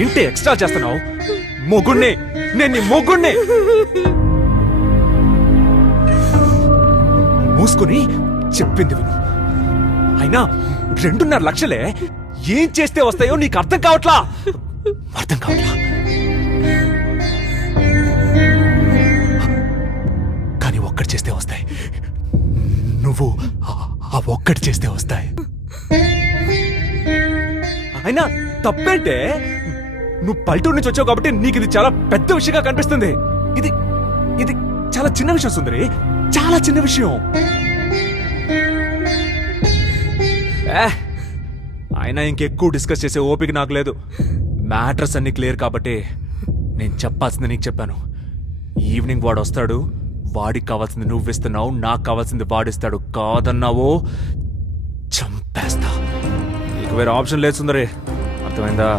ఏంటి ఎక్స్ట్రా చేస్తున్నావు? మొగుణ్ణి, నేను నీ మొగుణ్ణి. మూసుకుని చెప్పింది విను. అయినా 2.5 లక్షలే ఏం చేస్తే వస్తాయో నీకు అర్థం కావట్లా. కానీ ఒక్కటి చేస్తే వస్తాయి. నువ్వు ఆ ఒక్కటి చేస్తే వస్తాయి. అయినా తప్పేంటే? నువ్వు పల్లెటూరు నుంచి వచ్చావు కాబట్టి నీకు ఇది చాలా పెద్ద విషయంగా కనిపిస్తుంది. ఇది ఇది చాలా చిన్న విషయం సుందరి, చాలా చిన్న విషయం. అయినా ఇంకెక్కువ డిస్కస్ చేసే ఓపిక నాకు లేదు. మ్యాటర్స్ అన్ని క్లియర్ కాబట్టి నేను చెప్పాల్సింది నీకు చెప్పాను. ఈవినింగ్ వాడు వస్తాడు, వాడికి కావాల్సింది నువ్వు ఇస్తున్నావు, నాకు కావాల్సింది వాడిస్తాడు. కాదన్నావో చంపేస్తా. నీకు వేరే ఆప్షన్ లేదు సుందరి, అర్థమైందా?